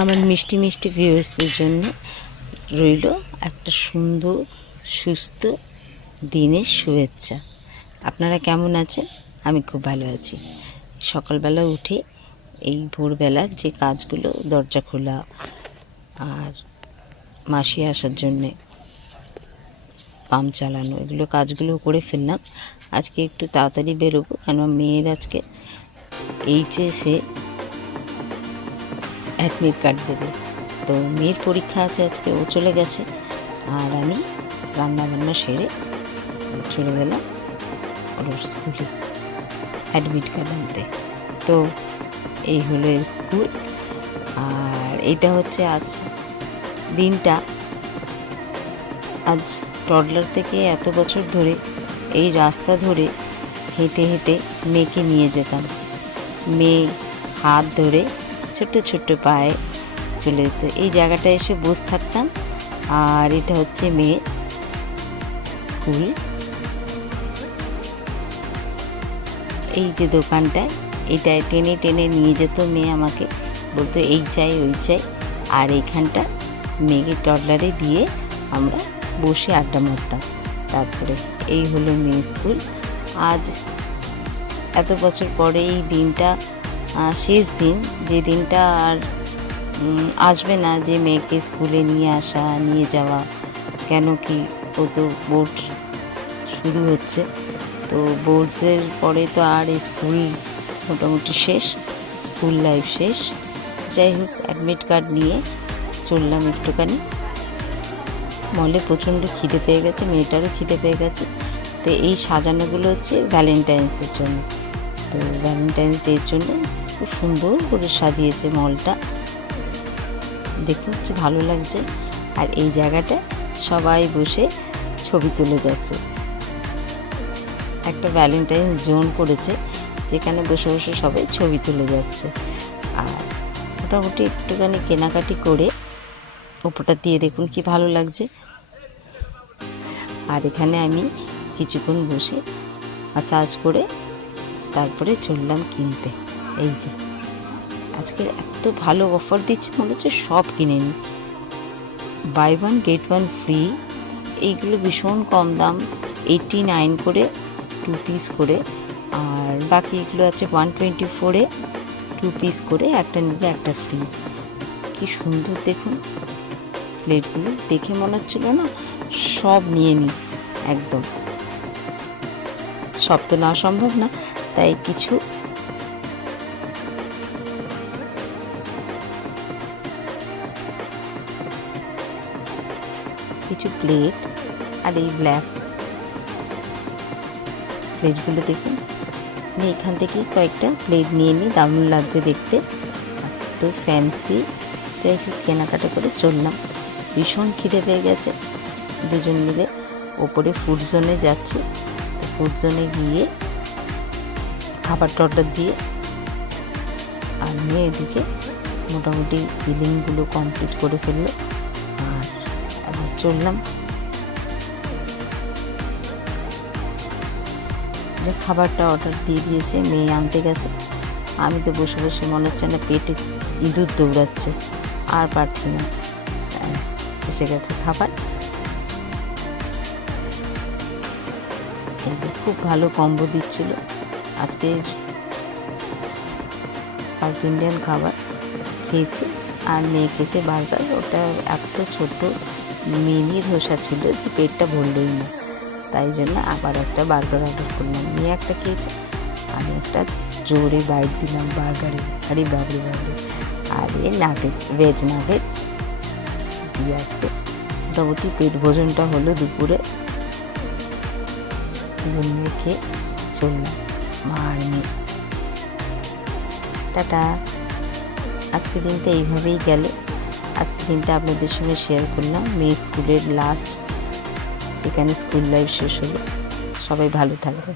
আমার মিষ্টি মিষ্টি ভিউয়ার্সদের জন্য রইল একটা সুন্দর সুস্থ দিনের শুভেচ্ছা। আপনারা কেমন আছেন? আমি খুব ভালো আছি। সকালবেলা উঠে এই ভোরবেলার যে কাজগুলো, দরজা খোলা আর মাসি আসার জন্যে পাম্প চালানো, এগুলো কাজগুলো করে ফেললাম। আজকে একটু তাড়াতাড়ি বেরোবো, কেন মেয়ের আজকে এইচএসে অ্যাডমিট কার্ড দেবে। তো মেয়ের পরীক্ষা আছে আজকে, ও চলে গেছে আর আমি রান্নাবান্না সেরে চলে গেলাম ওর স্কুলে অ্যাডমিট কার্ড আনতে। তো এই হলো এর স্কুল। আর এটা হচ্ছে আজ দিনটা। আজ টডলার থেকে এত বছর ধরে এই রাস্তা ধরে হেঁটে হেঁটে মেয়েকে নিয়ে যেতাম। মেয়ে হাত ধরে ছোট্ট ছোট্ট পায়ে চলে যেত। এই জায়গাটায় এসে বসে থাকতাম। আর এটা হচ্ছে মেয়ে স্কুল। এই যে দোকানটায়, এটায় টেনে টেনে নিয়ে যেত মেয়ে, আমাকে বলতো এই চাই ওই চাই। আর এইখানটা মেয়েকে টডলারে দিয়ে আমরা বসে আড্ডা মারতাম। তারপরে এই হলো মেয়ে স্কুল। আজ এত বছর পরে এই দিনটা, শেষ দিন, যে দিনটা আর আসবে না, যে মেয়েকে স্কুলে নিয়ে আসা নিয়ে যাওয়া। কেন কি, ও তো বোর্ড শুরু হচ্ছে, তো বোর্ডসের পরে তো আর স্কুল মোটামুটি শেষ, স্কুল লাইফ শেষ। যাই হোক, অ্যাডমিট কার্ড নিয়ে চললাম একটুখানি মলে। প্রচণ্ড খিদে পেয়ে গেছে, মেয়েটারও খিদে পেয়ে গেছে। তো এই সাজানোগুলো হচ্ছে ভ্যালেন্টাইন্সের জন্য। তো ভ্যালেন্টাইন্স ডের জন্য খুব সুন্দর করে সাজিয়েছে মলটা, দেখুন কি ভালো লাগছে। আর এই জায়গাটা সবাই বসে ছবি তুলে যাচ্ছে। একটা ভ্যালেন্টাইন্স জোন করেছে, যেখানে বসে বসে সবাই ছবি তুলে যাচ্ছে। আর মোটামুটি একটুখানি কেনাকাটি করে ওপরটা দিয়ে দেখুন কি ভালো লাগছে। আর এখানে আমি কিছুক্ষণ বসে ম্যাসাজ করে তারপরে চললাম কিনতে। এই যে আজকে এত ভালো অফার দিচ্ছে, মনে হচ্ছে সব কিনে নিই। Buy one get one free, এইগুলো ভীষণ কম দাম, 89 করে 2 পিস করে। আর বাকি এগুলো আছে 124-এ 2 পিস করে, একটা নিলে একটা ফ্রি। কি সুন্দর দেখুন প্লেটগুলো, দেখে মনে হচ্ছিল না সব নিয়ে নিই একদম। সব তো না সম্ভব না, তাই কিছু প্লেট। আর এই ব্ল্যাক প্লেটগুলো দেখুন, আমি এখান থেকে কয়েকটা প্লেট নিয়ে নিই, দারুণ লাগছে দেখতে, তো ফ্যান্সি। যাই হোক, কেনাকাটা করে চললাম। ভীষণ খিদে পেয়ে গেছে, দুজন মিলে ওপরে ফুড জোনে যাচ্ছি। তো ফুড জোনে গিয়ে খাবারটা অর্ডার দিয়ে আর নিয়ে এদিকে মোটামুটি বিলিংগুলো কমপ্লিট করে ফেললো। আর আবার চললাম, যে খাবারটা অর্ডার দিয়ে দিয়েছে, মেয়ে আনতে গেছে। আমি তো বসে বসে মনে হচ্ছে না পেটে ইঁদুর দৌড়াচ্ছে, আর পারছি না। এসে গেছে খাবার। কিন্তু খুব ভালো কম্বো দিচ্ছিল আজকের সাউথ ইন্ডিয়ান খাবার খেয়েছি। আর মেয়ে খেয়েছে বার্গার। ওটা এত ছোট মিনি ধোসা ছিল যে পেটটা ভরলই না, তাই জন্য আবার একটা বার্গার অর্ডার করলাম। মেয়ে একটা খেয়েছে, আমি একটা জোরে বাইট দিলাম বার্গারে। আরে বাবরে বাবরে। আর এ নাগেটস, ভেজ নাগেটস দিয়ে আজকে মোটামুটি পেট ভোজনটা হলো দুপুরে। জন্য খেয়ে চললাম মা আর মেয়ে। টাটা। আজকের দিনটা এইভাবেই গেল। আজকের দিনটা আপনাদের সঙ্গে শেয়ার করলাম, মেয়ে স্কুলের লাস্ট, যেখানে স্কুল লাইফ শেষ হলো। সবাই ভালো থাকবে।